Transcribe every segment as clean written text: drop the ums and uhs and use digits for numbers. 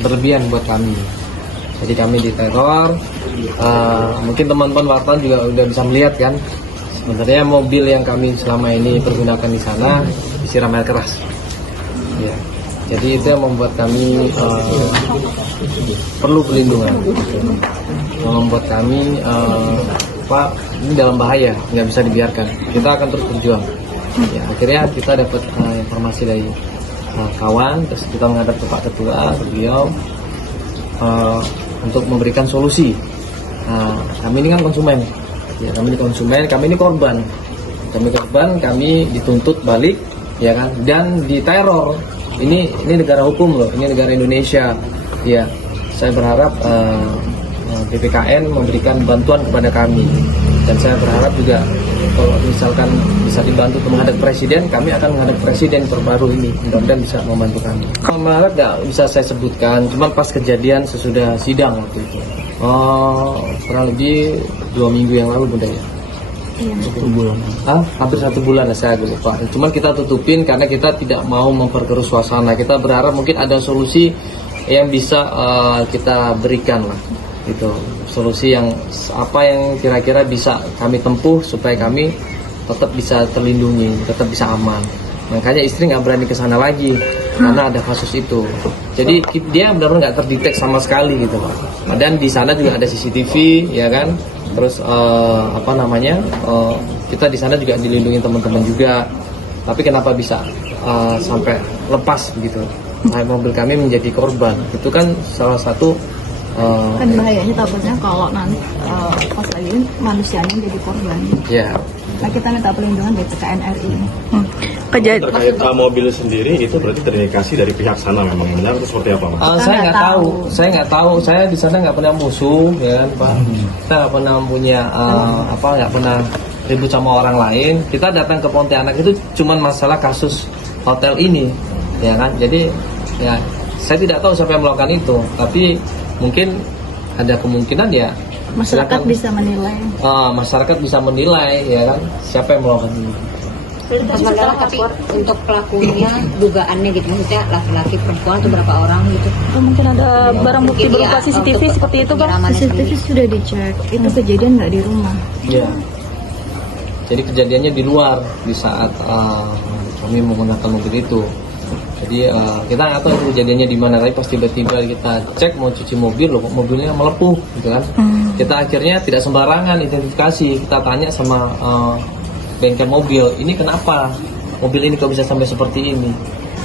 berlebihan buat kami. Jadi kami diteror. Mungkin teman-teman wartawan juga udah bisa melihat kan, sebenarnya mobil yang kami selama ini pergunakan di sana disiram air keras. Ya. Jadi itu yang membuat kami perlu perlindungan, membuat kami ini dalam bahaya, nggak bisa dibiarkan. Kita akan terus berjuang. Ya, akhirnya kita dapat informasi dari kawan, terus kita menghadap ke Pak Ketua, ke beliau untuk memberikan solusi. Kami ini kan konsumen, ya kami ini korban, kami dituntut balik, ya kan, dan diteror. Ini negara hukum loh, ini negara Indonesia, ya. Saya berharap BPKN memberikan bantuan kepada kami, dan saya berharap juga kalau misalkan bisa dibantu untuk menghadap presiden, kami akan menghadap presiden terbaru ini, mudah-mudahan bisa membantu kami. Maret nggak bisa saya sebutkan, cuma pas kejadian sesudah sidang waktu itu, kurang lebih 2 minggu yang lalu mudah ya. Hampir 1 bulan ya, saya agak lupa. Cuman kita tutupin karena kita tidak mau memperkeruh suasana. Kita berharap mungkin ada solusi yang bisa kita berikan lah, gitu. Solusi yang kira-kira bisa kami tempuh supaya kami tetap bisa terlindungi, tetap bisa aman. Makanya istri nggak berani ke sana lagi karena ada kasus itu. Jadi dia benar-benar nggak terdetek sama sekali gitu Pak. Dan di sana juga ada CCTV, ya kan. Terus kita di sana juga dilindungi teman-teman juga. Tapi kenapa bisa sampai lepas begitu? Mobil kami menjadi korban. Itu kan salah satu kan bahayanya takutnya kalau nanti pas lagi manusianya jadi korban. Ya. Nah, kita minta perlindungan BPKN RI. Terkait mobil sendiri itu berarti terindikasi dari pihak sana memang yang benar, itu seperti apa Mas? Saya nggak tahu. Saya di sana nggak pernah musuh, ya kan Pak. Kita nggak pernah punya nggak pernah ribut sama orang lain. Kita datang ke Pontianak itu cuma masalah kasus hotel ini, ya kan. Jadi ya saya tidak tahu siapa yang melakukan itu, tapi mungkin ada kemungkinan ya masyarakat bisa menilai. Masyarakat bisa menilai, ya kan, siapa yang melakukan ini. Mas Mandala, tapi untuk pelakunya dugaannya gitu, maksudnya laki-laki perempuan atau berapa orang gitu? Atau mungkin ada barang bukti berupa CCTV seperti itu Pak? CCTV sudah dicek, itu kejadian nggak di rumah. Ya. Jadi kejadiannya di luar di saat kami menggunakan mobil itu. Jadi kita nggak tahu kejadiannya di mana, tapi pas tiba-tiba kita cek mau cuci mobil, loh mobilnya melepuh, gitu kan? Kita akhirnya tidak sembarangan identifikasi, kita tanya sama bengkel mobil, ini kenapa mobil ini kok bisa sampai seperti ini?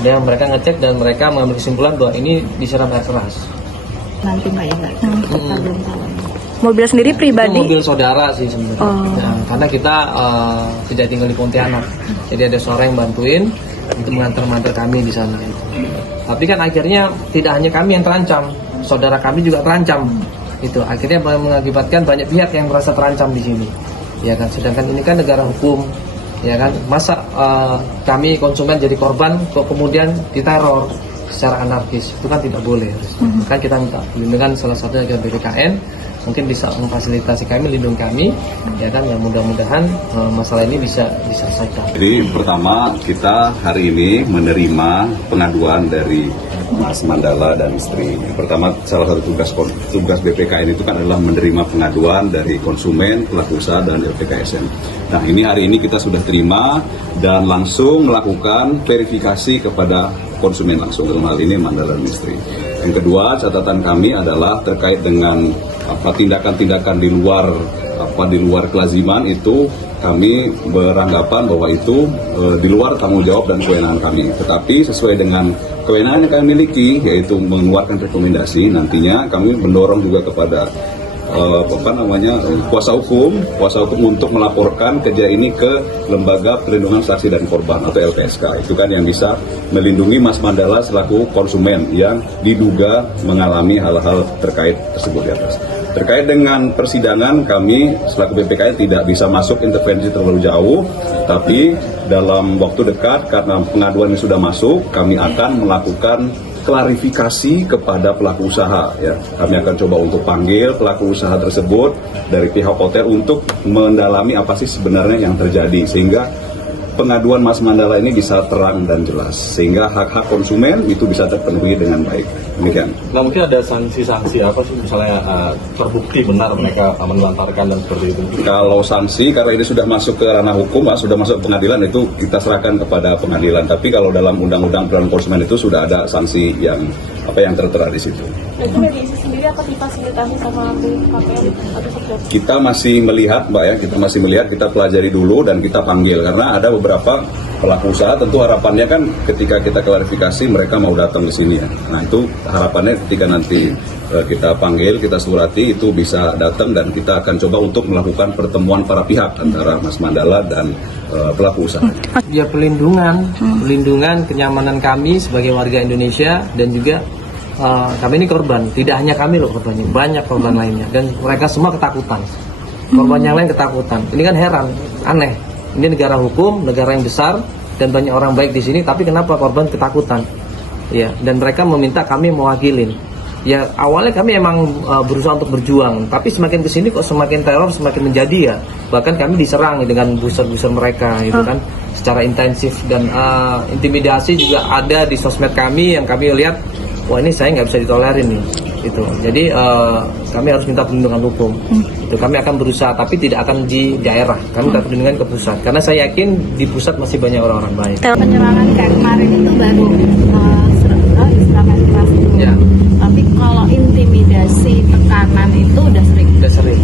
Dan mereka ngecek dan mereka mengambil kesimpulan bahwa ini disiram air keras. Nanti Mbak ya, kita belum tahu. Mobil sendiri pribadi? Itu mobil saudara sih sebenarnya. Nah, karena kita tidak tinggal di Pontianak, jadi ada seorang yang bantuin untuk mengantar kami di sana. Tapi kan akhirnya tidak hanya kami yang terancam, saudara kami juga terancam. Itu akhirnya mengakibatkan banyak pihak yang merasa terancam di sini. Ya kan, sedangkan ini kan negara hukum, ya kan. Masa kami konsumen jadi korban kok kemudian diteror secara anarkis, itu kan tidak boleh. Kan kita minta perlindungan salah satunya ke BPKN, mungkin bisa memfasilitasi kami, lindungi kami, ya kan, yang mudah-mudahan masalah ini bisa diselesaikan. Jadi pertama kita hari ini menerima pengaduan dari Mas Mandala dan istri. Pertama, salah satu tugas BPKN itu kan adalah menerima pengaduan dari konsumen, pelaku usaha, dan LPKSN. Nah, ini hari ini kita sudah terima dan langsung melakukan verifikasi kepada konsumen langsung, dalam hal ini Mandala dan istri. Yang kedua, catatan kami adalah terkait dengan tindakan-tindakan di luar kelaziman itu, kami beranggapan bahwa itu di luar tanggung jawab dan kewenangan kami. Tetapi sesuai dengan kewenangan yang kami miliki, yaitu mengeluarkan rekomendasi, nantinya kami mendorong juga kepada kuasa hukum untuk melaporkan kejadian ini ke Lembaga Perlindungan Saksi dan Korban atau LPSK. Itu kan yang bisa melindungi Mas Mandala selaku konsumen yang diduga mengalami hal-hal terkait tersebut di atas. Terkait dengan persidangan, kami selaku BPKN tidak bisa masuk intervensi terlalu jauh, tapi dalam waktu dekat karena pengaduan ini sudah masuk, kami akan melakukan klarifikasi kepada pelaku usaha. Ya, kami akan coba untuk panggil pelaku usaha tersebut dari pihak hotel untuk mendalami apa sih sebenarnya yang terjadi, sehingga pengaduan Mas Mandala ini bisa terang dan jelas, sehingga hak-hak konsumen itu bisa terpenuhi dengan baik. Demikian. Nah, mungkin ada sanksi-sanksi apa sih, misalnya terbukti benar mereka menelantarkan dan seperti itu? Kalau sanksi, karena ini sudah masuk ke ranah hukum, Mas, sudah masuk pengadilan, itu kita serahkan kepada pengadilan. Tapi kalau dalam Undang-Undang Perlindungan Konsumen itu sudah ada sanksi yang tertera di situ. Itu dari isi sendiri apa difasilitasi sama BKPM atau seperti? Kita masih melihat, Mbak ya, kita pelajari dulu dan kita panggil, karena ada beberapa pelaku usaha, tentu harapannya kan ketika kita klarifikasi mereka mau datang ke sini ya. Nah itu harapannya ketika nanti kita panggil, kita surati, itu bisa datang dan kita akan coba untuk melakukan pertemuan para pihak antara Mas Mandala dan pelaku usaha. Ya pelindungan kenyamanan kami sebagai warga Indonesia, dan juga kami ini korban. Tidak hanya kami loh korbannya, banyak korban lainnya, dan mereka semua ketakutan. Korban yang lain ketakutan. Ini kan heran, aneh. Ini negara hukum, negara yang besar, dan banyak orang baik di sini, tapi kenapa korban ketakutan? Ya, dan mereka meminta kami mewakilin. Ya, awalnya kami emang berusaha untuk berjuang, tapi semakin kesini kok semakin teror, semakin menjadi ya. Bahkan kami diserang dengan buser-buser mereka, gitu kan, secara intensif, dan intimidasi juga ada di sosmed kami yang kami lihat, wah ini saya nggak bisa ditolerin nih, gitu. Jadi kami harus minta perlindungan hukum. Itu kami akan berusaha, tapi tidak akan di daerah. Kami minta perlindungan ke pusat, karena saya yakin di pusat masih banyak orang-orang baik. Penyerangan kayak kemarin itu baru serangan keras itu. Ya. Tapi kalau intimidasi, tekanan itu udah sering. Udah sering.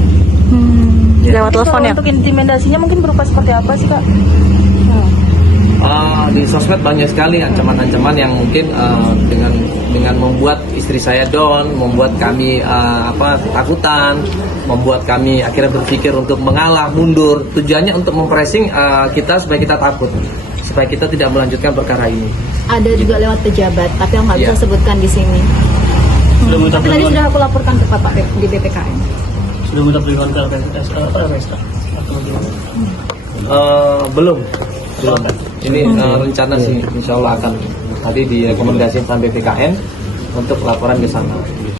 Lewat telepon ya? Untuk intimidasinya mungkin berupa seperti apa sih, Kak? Di sosmed banyak sekali ancaman-ancaman yang mungkin dengan membuat istri saya down, membuat kami ketakutan, membuat kami akhirnya berpikir untuk mengalah, mundur. Tujuannya untuk mempressing kita supaya kita takut, supaya kita tidak melanjutkan perkara ini. Ada juga lewat pejabat, tapi yang nggak bisa sebutkan di sini. Tapi tadi sudah aku laporkan ke Bapak di BPKN. Sudah minta perlindungan ke LPSK apa LPSK? Belum. Ini rencana sih, insya Allah akan nanti direkomendasikan sampai BPKN untuk laporan ke sana.